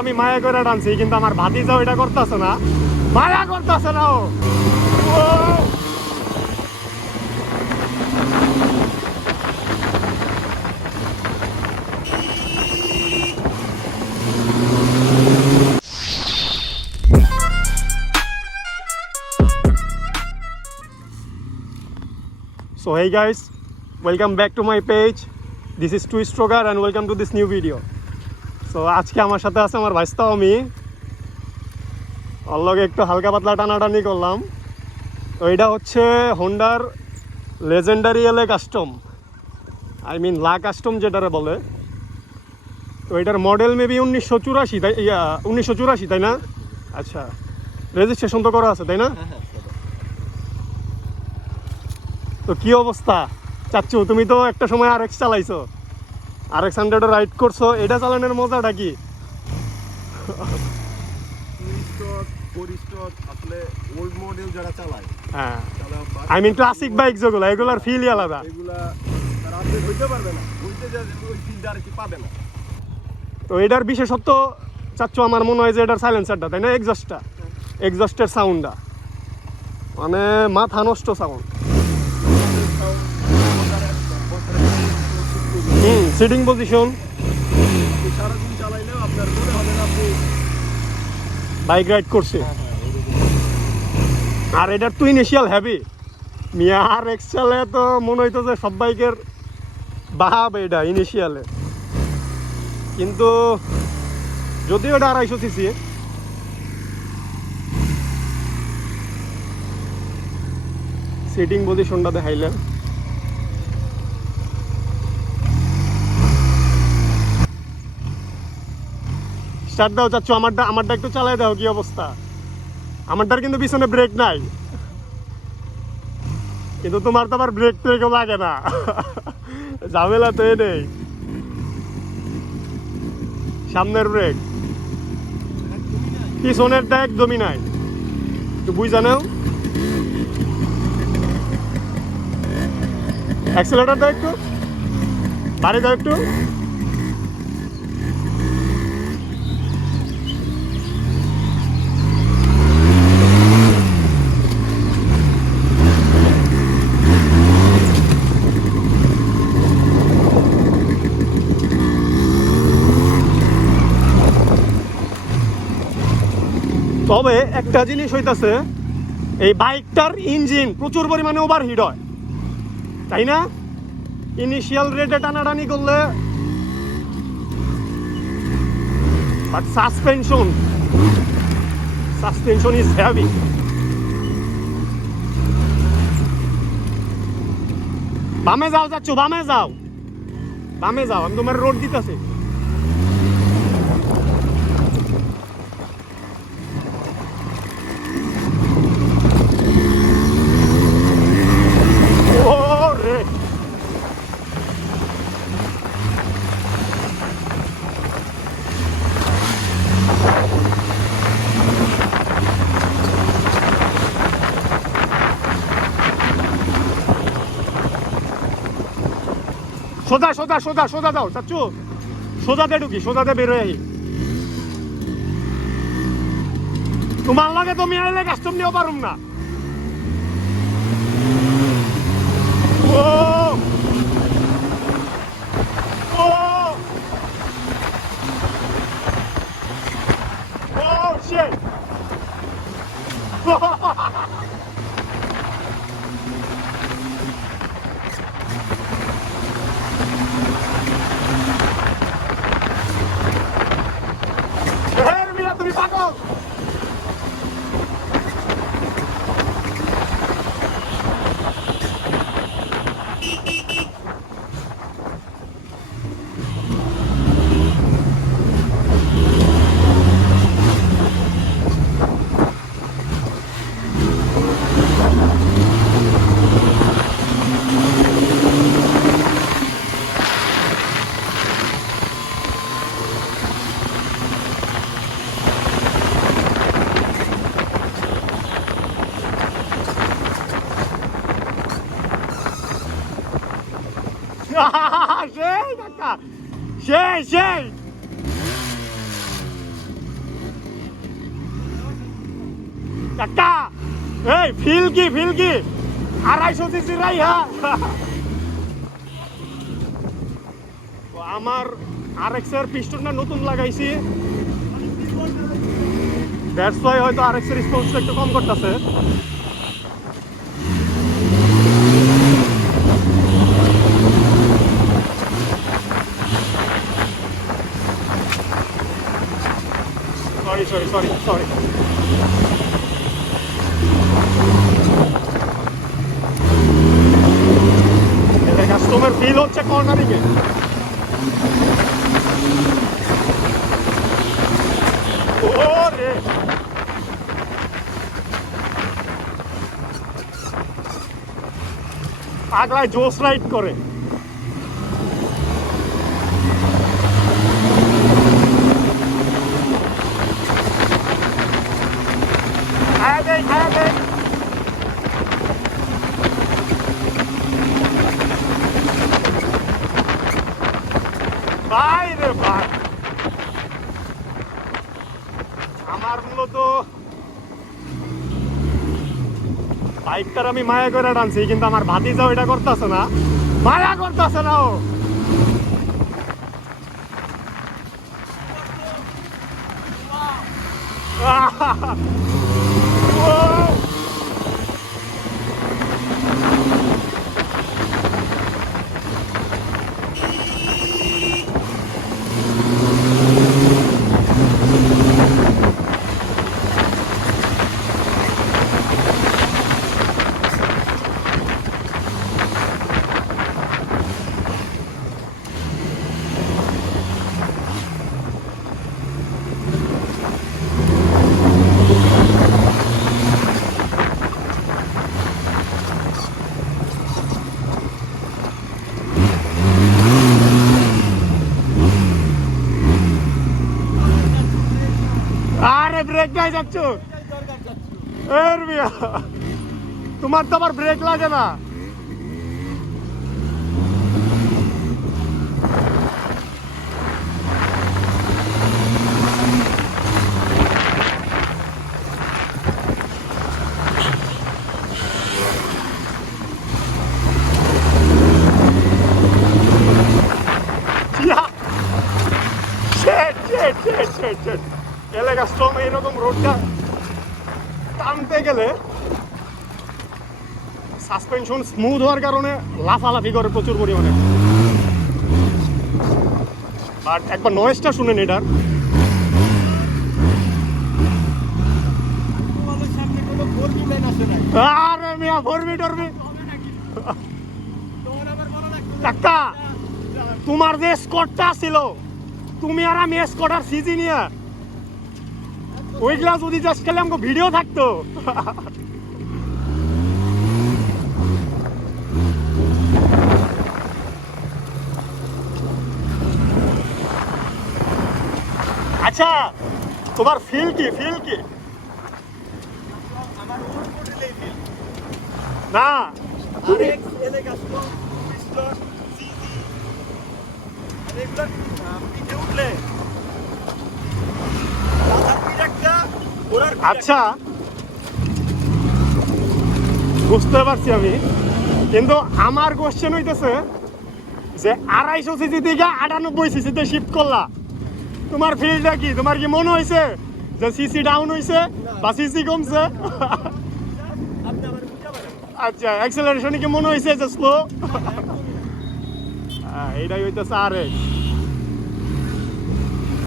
আমি মায়া করে টানছি, কিন্তু আমার ভাতিজাও এটা করতেছে না, মায়া করতেছে না ও। So hey guys, welcome back to my page. This is Two Stroker and welcome to this new video. So আজকে আমার সাথে আছে আমার ভাইস্তা আমি, ওর লগে একটু হালকা পাতলা টানাটানি করলাম। তো এটা হচ্ছে হোন্ডার legendary LA custom, I mean la custom যেটারে বলে। তো এটার মডেল মেবি 1984, তাই 1984 তাই না? আচ্ছা, রেজিস্ট্রেশন তো করা আছে তাই না? তো কি অবস্থা চাচ্ছু, তুমি তো একটা সময় RX চালাইছো, RX 100 রাইড করছো, এটা চালানোর মজাটা কি? আসলে ওল্ড মডেল যারা চালায়, হ্যাঁ, আই মিন ক্লাসিক বাইক যেগুলো, এগুলোর ফিলই আলাদা। এগুলা তারা আপডেট হইতে পারবে না, হইতে যা ওই ফিলটা আর কি পাবে না। তো এটার বিশেষত্ব চাচ্ছু আমার মনে হয় যে এটার সাইলেন্সারটা, তাই না? এক্সস্টের সাউন্ডটা মানে মাথা নষ্ট সাউন্ড। সিটিং পজিশন সারাদিন চালাইলেও আপনার মনে হবে না আপনি বাইক রাইড করছে। আর এটার তো ইনিশিয়াল হ্যাভি মিয়া, RX চালে তো মনে হইতো যে সব বাইকের বাহাব এটা ইনিশিয়ালে, কিন্তু যদিও এটা 250 সিসি। সিটিং পজিশনটা দেখাইলে স্টার্ট দাও চাচ্ছ, আমারটা একটু চালাই দাও, কি অবস্থা? আমারটার কিন্তু পিছনে ব্রেক নাই, কিন্তু তোমার তো আবার ব্রেক ট্রেকও লাগে না, ঝামেলা তো এ নেই। সামনের ব্রেক, পিছনেরটা একদমই নাই, একটু বুঝা নাও। অ্যাক্সেলেটার দাও একটু, বাড়ি দাও একটু। তবে একটা জিনিস হইতাছে, এই বাইকটার ইঞ্জিন প্রচুর পরিমাণে ওভারহিট হয়, তাই না? ইনিশিয়াল রেটে টানাটানি করলে, বাট সাসপেনশন ইজ হেভি। বামে যাও যাচ্ছ, বামে যাও, আমি তোমার রোড দিতেছি। সোজা দাও চাচ্ছু, সোজাতে ঢুকি, সোজাতে বেরোয় আহি। তোমার লাগে তুমি আইলে কাস্টম নিয়েও পারুম না। ও ও ও শিট তুমি পাগল। সেই কাকা, সেই কাকা এই ফিল কি 250 সিসি রাইহা আমার আরএক্স এর পিস্টনটা নতুন লাগাইছি, দ্যাটস ওয়াই হয়তো আরএক্স এর রেসপন্সটা একটু কম করতেছে। সরি কাস্টমার ফিল হচ্ছে কর্নারিংয়ে। ওরে পাগলায় জোস রাইড করে। ভাই রে ভাই, আমার মূলত বাইকটার আমি মায়া করে টানছি, কিন্তু আমার ভাতিজা ওইটা করতেছে না, মায়া করতেছে না ও। আরে ব্রেক নাই যাচ্ছ, তোমার তো আবার ব্রেক লাগে না। কাস্টম এইরকম রোডটা টানতে গেলে সাসপেনশন স্মুথ হওয়ার কারণে লাফালাফি করে প্রচুর পরিমাণে। আর একবার নয়েজটা শুনেন এটার, আরে মিয়া ভরবি টরবি। কাকা তোমার যে স্কটটা ছিল, তুমি আর আমি স্কটার সিজি নিয়ে ওইগুলা যদি জাস্ট খেলে আমাকে ভিডিও থাকতো। আচ্ছা তোমার ফিল কি না আচ্ছা বুঝতে পারছি আমি, কিন্তু আমার কোশ্চেন হইতেছে যে 250 সিসি থেকে 98 সিসিতে শিফট করলা, তোমার ফিলটা কি? তোমার কি মনে হয়েছে যে সিসি ডাউন হয়েছে বা সিসি কমছে? আচ্ছা অ্যাক্সেলারেশনে কি মনে হয়েছে যে স্লো? এইটাই হইতেছে আরএক্স।